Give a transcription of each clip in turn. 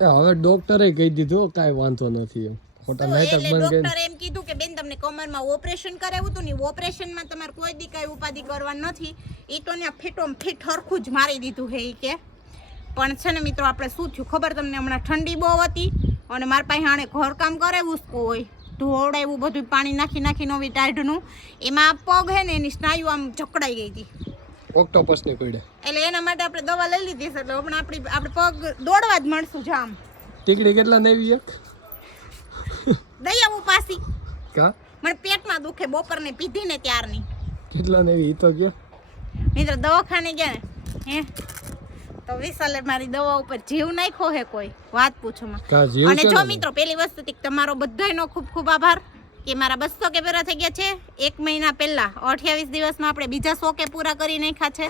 હવે ડોક્ટરે કહી દીધું કાંઈ વાંધો નથી એમ ખોટા નાટક બંધ કરી ડોક્ટરે એમ કીધું કે બેન તમને કમરમાં ઓપરેશન કરાવ્યું હતું ને ઓપરેશનમાં તમારે કોઈ દી કાંઈ ઉપાધિ કરવાની નથી એ તો ને ફીટોમ ફીટ હરખું જ મારી દીધું હે ઈ કે પણ છે ને મિત્રો આપણે શું થયું ખબર તમને હમણાં ઠંડી બહુ હતી અને મારા પાસે આણે ઘરકામ કરાવ્યું હોય ધોવડાવ્યું બધું પાણી નાખી નાખી નવી ટાઢનું એમાં પગ હે ને એની સ્નાયુ આમ જકડાઈ ગઈ હતી ઓક્ટોપસ ને કોઈડે એટલે એના માટે આપણે દવા લઈ લીધી છે એટલે હમણાં આપણે પગ દોડવા જ મળશું જામ ટીકડી કેટલા નેવી એક દઈ આવું પાછી કા મને પેટમાં દુખે બપોરને પીધી ને ત્યારની કેટલા નેવી ઈ તો ગયો મિત્ર દવાખાને ગયા ને હે તો વિશાલે મારી દવા ઉપર જીવ નાખ્યો હે કોઈ વાત પૂછોમાં કા જીવ અને જો મિત્રો પેલી વસ્તુ તમારો બધાયનો ખૂબ ખૂબ આભાર કે મારા 200 કે પૂરા થઈ ગયા છે 1 મહિના પહેલા 28 દિવસમાં આપણે બીજા 100 કે પૂરા કરી નાખ્યા છે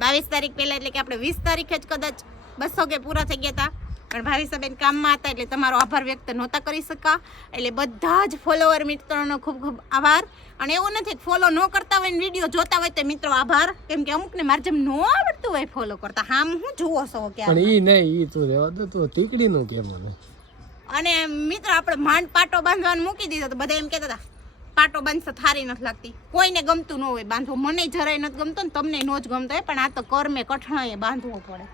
22 તારીખ પહેલા એટલે કે આપણે 20 તારીખે જ કદાચ 200 કે પૂરા થઈ ગયા હતા પણ ભાવિસાબેન કામમાં હતા એટલે તમારો આભાર વ્યક્ત નહોતા કરી શકા એટલે બધા જ ફોલોવર મિત્રોનો ખૂબ ખૂબ આભાર અને એવું નથી ફોલો ન કરતા હોય ને વિડીયો જોતા હોય તો મિત્રો આભાર કેમ કે અમુકને મારે જેમ ન આવડતું હોય ફોલો કરતા હામ હું જુઓ છો કે પણ ઈ નહીં ઈ તું રહેવા દે તો ટીકડી નું કેમ મને અને મિત્રો આપણે માંડ પાટો બાંધવાનું મૂકી દીધો તો બધા એમ કહેતા હતા પાટો બાંધશે થારી નથી લાગતી કોઈને ગમતું ન હોય બાંધવું મને જરાય નથી ગમતો ને તમને નો જ ગમતો હોય પણ આ તો કર્મે કઠણાએ બાંધવો પડે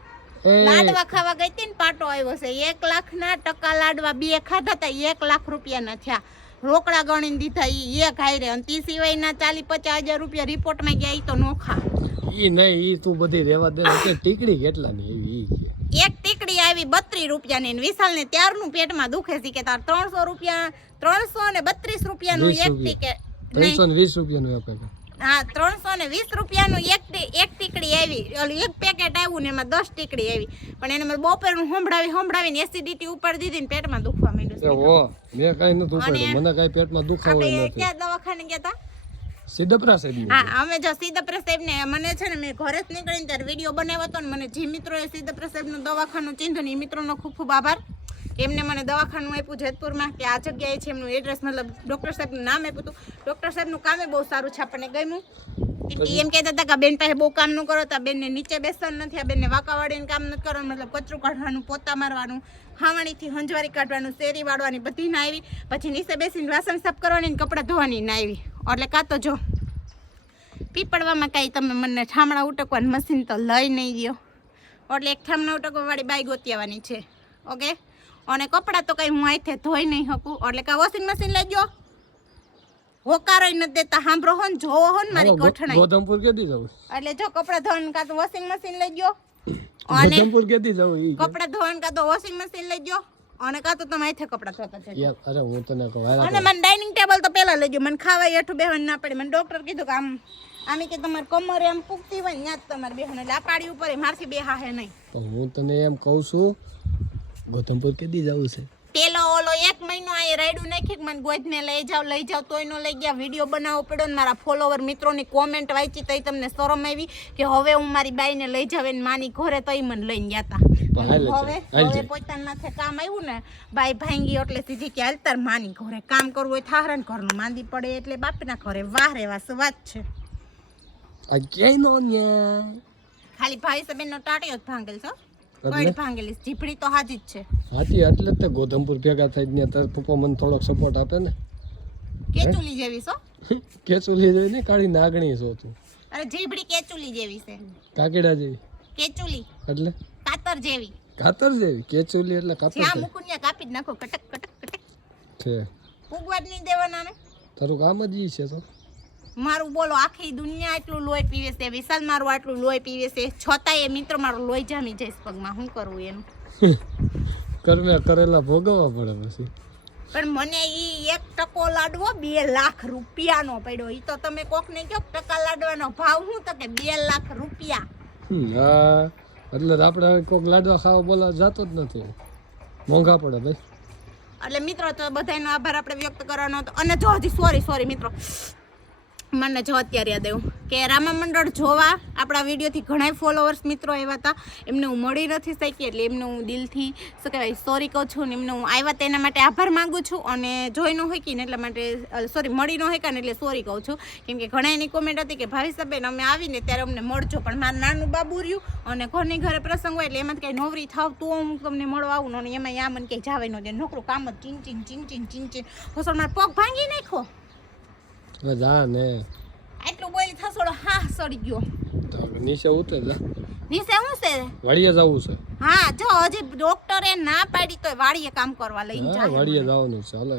લાડવા ખાવા ગઈ હતી ને પાટો આવ્યો છે 1 લાખના ટકા લાડવા 2 ખાધા હતા 1 લાખ રૂપિયાના થયા રોકડા ગણીને દીધા ઈ એક હાયરે અને તી સિવાયના 40-50 હજાર રૂપિયા રિપોર્ટમાં ગયા ઈ તો નોખા ઈ નહીં ઈ તું બધી રહેવા દે કે ટીકડી કેટલાની એવી ઈ એક ટીકડી આવી 32 રૂપિયાની ને વિશાલને ત્યારનું પેટમાં દુખે છે કે તાર 300 રૂપિયા 332 રૂપિયાનું એક ટિકિટ 320 રૂપિયાનું આપે હા 320 રૂપિયાનું એક ટીકડી આવી ઓલી એક પેકેટ આવ્યું ને એમાં 10 ટીકડી આવી પણ એને મેં બપોરનું સંભળાવીને એસિડિટી ઉપર દીધી ને પેટમાં દુખવા માંડ્યું ઓ મેં કાઈ ન દુખાડ્યું મને કાઈ પેટમાં દુખાવો નથી ક્યાં દવાખાને ગયા હતા સિદ્ધપરા સાહેબ હા અમે જો સિદ્ધપરા સાહેબ ને મને છે ને મેં ઘરે જ નીકળીને ત્યારે વિડીયો બનાવ્યો હતો ને મને જે મિત્રોએ સિદ્ધપરા સાહેબનું દવાખાનું ચીંધું ને એ મિત્રોનો ખૂબ ખૂબ આભાર એમને મને દવાખાનું આપ્યું જેતપુરમાં કે આ જગ્યાએ છે એમનું એડ્રેસ મતલબ ડૉક્ટર સાહેબનું નામ આપ્યું હતું ડૉક્ટર સાહેબનું કામે બહુ સારું છે આપણને ગમ્યું એમ કહેતા હતા કે બેન પાસે બહુ કામ ન કરો તો આ બેનને નીચે બેસવાનું નથી આ બેનને વાંકાવાળીને કામ નથી કરવાનું મતલબ કચરું કાઢવાનું પોતા મારવાનું ખાવાણીથી હંજવારી કાઢવાનું શેરી વાળવાની બધી ના આવી પછી નીચે બેસીને વાસણ સાફ કરવાની ને કપડાં ધોવાની ના આવી એટલે કાં તો જો પીપળવામાં કાંઈ તમે મને ઠામણા ઉટકવાની મશીન તો લઈ નહીં ગયો એટલે એક ઠામણા ઉટકવાવાળી બાઈ ગોતી આવવાની છે ઓકે અને કપડાં તો કંઈ હું અહીંથી ધોઈ નહીં શકું એટલે કાં વોશિંગ મશીન લઈ ગયો હોકારો નથી દેતા સાંભળો હો ને જોવો હો ને મારી કઠણાઈ ગોધમપુર કેદી જવું એટલે જો કપડાં ધોવાનું કાં તો વોશિંગ મશીન લઈ ગયો અને ગોધમપુર કેદી જવું ઈ કપડાં ધોવાનું કાં તો વોશિંગ મશીન લઈ ગયો અને કાં તો તમે અહીંથી કપડાં ધોતા છે યાર અરે હું તને કહું અને મને ડાઇનિંગ ટેબલ તો પહેલા લઈ ગયો મને ખાવા હેઠું બેહવાનું ના પડે મને ડોક્ટર કીધું કે આમ કે તમારે કમરે આમ પૂગતી હોય ને ત્યાં જ તમારે બેહવાનું એટલે આ પાડી ઉપર મારથી બેહા હે નહીં પણ હું તને એમ કહું છું ગોધમપુર કેદી જવું છે પેલો ઓલો 1 મહિનો આ રાયડું નાખી મને ગોજને લઈ જાવ તોય નો લઈ ગયા વિડીયો બનાવવો પડ્યો ને મારા ફોલોવર મિત્રોની કોમેન્ટ વાંચી તઈ તમને શરમ આવી કે હવે હું મારી બાઈને લઈ જાવ ને માની ઘરે તઈ મને લઈને ગયા હતા હવે પોતાના માથે કામ આવ્યું ને બાઈ ભાંગી એટલે સીધી કે હાલતાર માની ઘરે કામ કરવું હોય થારણ ઘરનું માંદી પડે એટલે બાપના ઘરે વાહ રેવા વાત છે આ ક્યાંય નો ન્યા ખાલી ભાઈ સબેન નો ટાટિયો જ ભાંગેલ છો કોઈ ભાંગેલી જીભડી તો હાજી જ છે હાથી એટલે તે ગોધમપુર ભેગા થઈ ને તાર પપ્પા મને થોડોક સપોર્ટ આપે ને કેચુલી જેવી છો કેચુલી જેવી ને કાળી નાગણી છો તું અરે જીભડી કેચુલી જેવી છે કાકડા જેવી કેચુલી એટલે કાતર જેવી કેચુલી એટલે કાતર જ્યાં મુકુનિયા કાપી જ નાખો કટક કટક કટક છે ઉગવાડ નહીં દેવાના ને તારું કામ જ ઈ છે તો મારું બોલો આખી દુનિયા એટલું લોહી પીવે છે વિશાલ મારું આટલું લોહી પીવે છે છતાંય એ મિત્ર મારું લોહી જામી જાય પગમાં શું કરવું એનું કર્મે કરેલા ભોગવવા પડે પછી પણ મને ઈ 1 ટકો લાડવો 2 લાખ રૂપિયાનો પડ્યો ઈ તો તમે કોક ને કયો ટકા લાડવાનો ભાવ શું તો કે 2 લાખ રૂપિયા હા એટલે આપણે કોક લાડવા ખાવા બોલા જાતો જ નથી મોંઘા પડે ભાઈ એટલે મિત્રો તો બધાનો આભાર આપણે વ્યક્ત કરવાનો હતો અને જો હજી સોરી મિત્રો મને જો અત્યારે યાદ આવ્યું કે રામા મંડળ જોવા આપણા વિડીયોથી ઘણા ફોલોવર્સ મિત્રો આવ્યા હતા, એમને હું મળી નથી શકી, એટલે એમને હું દિલથી શું કહેવાય સોરી કહું છું ને એમને હું આવ્યા તેના માટે આભાર માગું છું. અને જોઈ ન હોય ને એટલા માટે સોરી મળી ન હોય ને એટલે સોરી કહું છું, કેમ કે ઘણા એની કોમેન્ટ હતી કે ભાવિસાબેન અમે આવીને ત્યારે અમને મળજો, પણ મારું નાનું બાબુ રહ્યું અને ઘરની ઘરે પ્રસંગ હોય એટલે એમાંથી કંઈ નવરી થાવ તો હું તમને મળવા આવું ને એમાં યા મને કંઈ જાવે ન દે, નોકરું કામ જ ચીંગ ચીંગ ચીંગ ચીંગ ચીંગ ચીંગ હોસળ મારો પગ ભાંગી નાખો. જા ને આટલું બોલી થસોડો હા સડી ગયો. નીચે ઉતર જા, નીચે શું છે? વાડીએ જવું છે. હા જો હજી ડોક્ટરે ના પાડી તો વાડીએ કામ કરવા લઈને હા જાય. વાડીએ જવાનું છે. હાલો